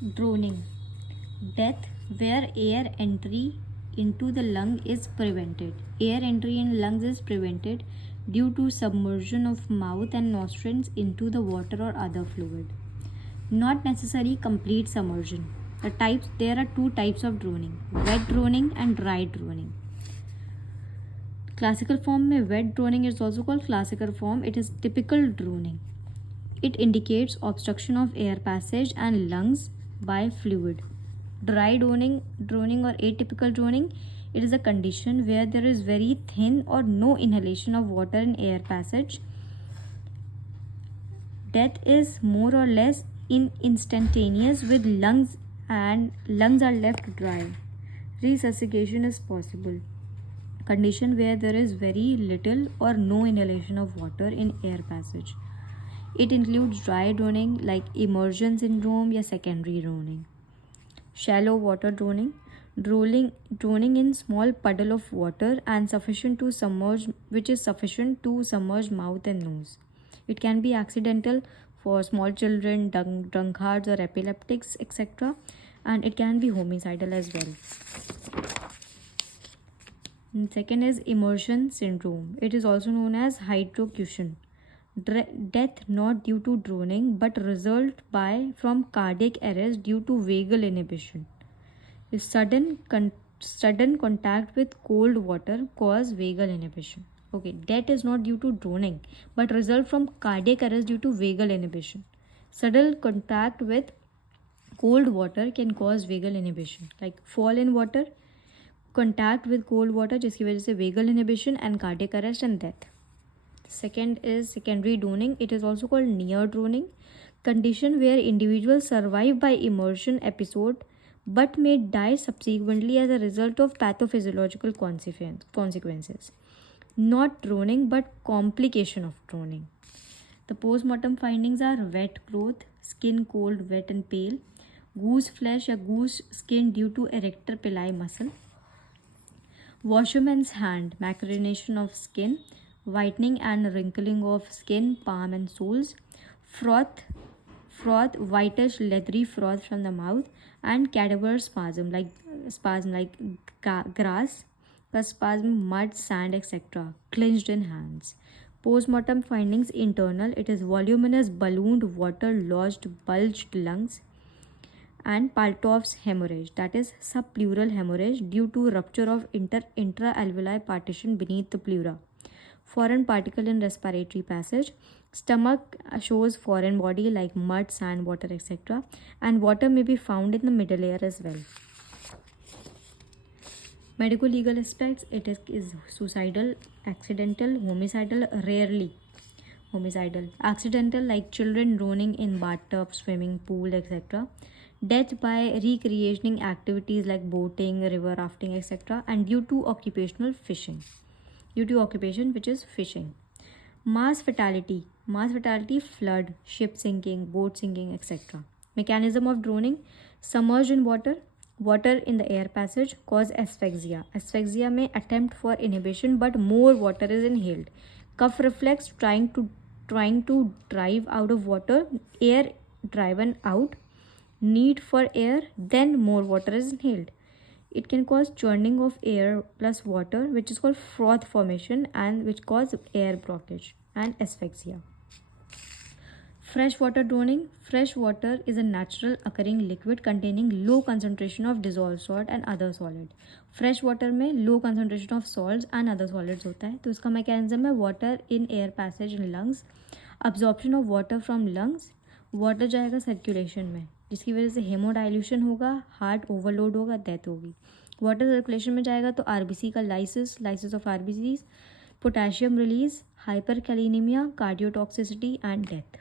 Drowning. Death where air entry into the lung is prevented. Air entry in lungs is prevented due to submersion of mouth and nostrils into the water or other fluid. Not necessary complete submersion. There are two types of drowning: wet drowning and dry drowning. Classical form में wet drowning is also called classical form. It is typical drowning. It indicates obstruction of air passage and lungs by fluid. Dry drowning or atypical drowning, it is a condition where there is very thin or no inhalation of water in air passage. Death is more or less instantaneous with lungs are left dry. Resuscitation is possible. Condition where there is very little or no inhalation of water in air passage. It includes dry drowning like immersion syndrome or secondary drowning. Shallow water drowning, drowning in small puddle of water and sufficient to submerge mouth and nose. It can be accidental for small children, drunkards or epileptics, etc. And it can be homicidal as well. And second is immersion syndrome. It is also known as hydrocution. Death not due to drowning but result from cardiac arrest due to vagal inhibition. If sudden contact with cold water cause vagal inhibition. Okay, death is not due to drowning but result from cardiac arrest due to vagal inhibition. Sudden contact with cold water can cause vagal inhibition, like fall in water, contact with cold water जिसकी वजह से vagal inhibition and cardiac arrest and death. Second is secondary drowning. It is also called near drowning, condition where individuals survive by immersion episode but may die subsequently as a result of pathophysiological consequences. Not drowning but complication of drowning. The post-mortem findings are wet cloth, skin cold, wet and pale, goose flesh or goose skin due to erector pili muscle, washerman's hand, macrination of skin, whitening and wrinkling of skin, palm and soles, froth, whitish leathery froth from the mouth, and cadaver spasm like grass, spasm, mud, sand, etc. Clenched in hands. Postmortem findings internal. It is voluminous ballooned water lodged bulged lungs and Paltov's hemorrhage, that is subpleural hemorrhage due to rupture of intra-alveoli partition beneath the pleura. Foreign particle in respiratory passage. Stomach shows foreign body like mud, sand, water, etc. And water may be found in the middle ear as well. Medical legal aspects. It is suicidal, accidental, homicidal, rarely homicidal. Accidental like children drowning in bathtub, swimming pool, etc. Death by recreating activities like boating, river rafting, etc. And due to occupational fishing. Due to occupation which is fishing. Mass fatality, flood, ship sinking, boat sinking, etc. Mechanism of drowning: submerged in water in the air passage cause asphyxia. Asphyxia may attempt for inhibition but more water is inhaled. Cough reflex, trying to drive out of water, air driven out, need for air, then more water is inhaled. It can cause churning of air plus water, which is called froth formation and which cause air blockage and asphyxia. Freshwater drowning. Fresh water is a natural occurring liquid containing low concentration of dissolved salt and other solid. Fresh water में low concentration of salts and other solids होता है, तो इसका mechanism है water in air passage in lungs, absorption of water from lungs, water जाएगा circulation में जिसकी वजह से हेमोडाइल्यूशन होगा, हार्ट ओवरलोड होगा, डेथ होगी. वाटर सर्कुलेशन में जाएगा तो आरबीसी का lysis of RBC, potassium release, hyperkalaemia, cardiotoxicity and death.